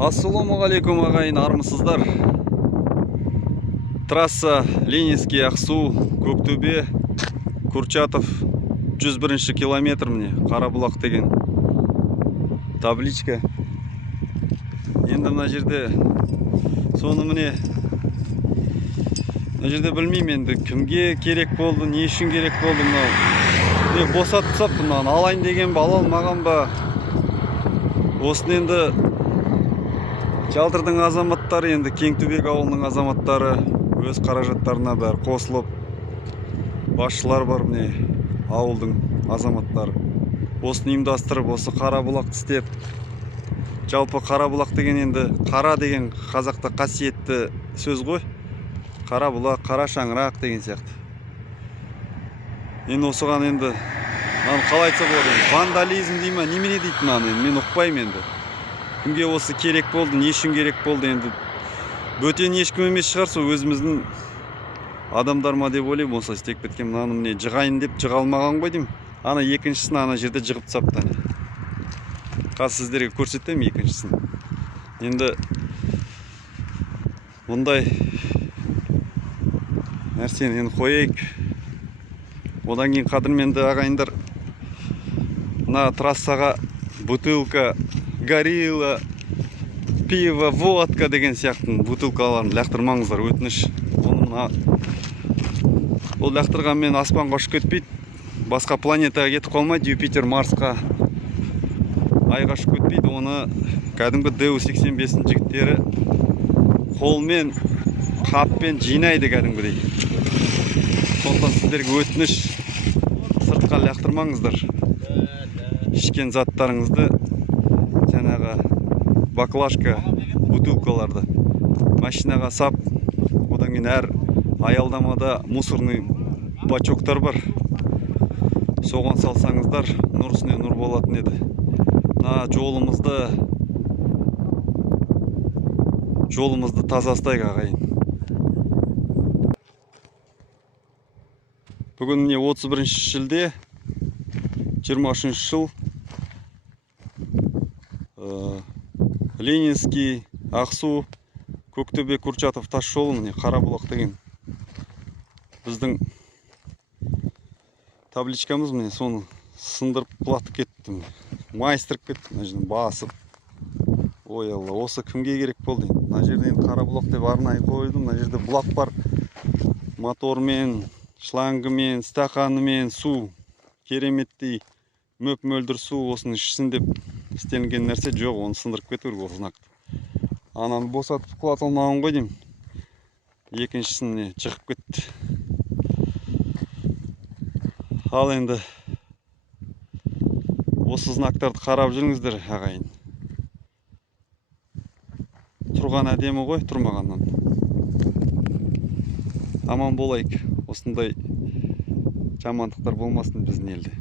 Ассалаумағалейкум ағайын, армысыздар. Трасса Ленинский, Ақсу, Көктөбе, Курчатов 101 километр міне, Қарабұлақ деген табличка. Енді мына жерде соны міне, мына жерде білмеймін енді кімге керек болды, не үшін керек болды мынау. Босатып тастапты мынаны, алайын деген ба, ала алмаған ба. Осыны енді Жалтырдың азаматтары, енді Кеңтөбек ауылының азаматтары өз қаражаттарына бәрі қосылып, басшылар бар міне, ауылдың азаматтары. Осыны ұйымдастырып, осы Қарабұлақ істеп, жалпы Қарабұлақ деген енді қара деген қазақта қасиетті сөз ғой. Қарабұлақ, қара шаңырақ деген сияқты. Енді осыған енді қалай айтса болады, вандализм дей ма, немене дейді мынаны, мен ұқпаймын енді. Кімге осы керек болды, не үшін керек болды енді. Бөтен ешкім емес шығар, сол өзіміздің адамдар ма деп ойлаймын, осы істеп кеткен. Мынаны міне жығайын деп жыға алмаған ғой деймін. Ана екіншісін ана жерде жығып тастапты. Қазір сіздерге көрсетемін екіншісін. Енді бұндай нәрсені енді қойайық. Одан кейін қадірменді ағайындар, мына трассаға бутылка, горилла, пиво, водка деген сияқты бутылкаларын лақтырмаңыздар, өтініш. Ол лақтырғанмен аспанға ұшып кетпейді, басқа планетаға кетіп қалмайды, Юпитер, Марсқа, айға ұшып кетпейді. Оны кәдімгі Д-85 жігіттері қолмен, қаппен жинайды кәдімгідей. Сондықтан сіздерге өтініш, сыртқа лақтырмаңыздар. Ішкен заттарыңызды, жаңағы баклажка, бутылкаларды машинаға сап, одан кейін әр аялдамада мусорный бачоктар бар. Соған салсаңыздар, нұр үстіне нұр болатын еді. Мына жолымызды таза ұстайық ағайын. Бүгін міне 31 шілде 23 жыл. Ленинский, Ақсу, Көктөбе, Курчатов тас жолы, міне Қарабұлақ деген біздің табличкамыз, міне соны сындырып құлатып кетті. Майыстырып кетті, мына жерден басып. Ой Алла, осы кімге керек болды? Мына жерде Қарабұлақ деп арнайы қойдым. Мына жерде бұлақ бар. Мотормен, шлангымен, стақанымен су, кереметтей мөп-мөлдір су, осының ішсін деп істелінген нәрсе жоқ, оны сындырып кету керек, знақты. Ананы босатып құлата алмаған ғой деймін. Екіншісіне шығып кетті. Ал енді осы знактарды қарап жүріңіздер ағайын. Тұрған әдемі ғой, тұрмағаннан. Аман болайық. Осындай жамандықтар болмасын біздің елде.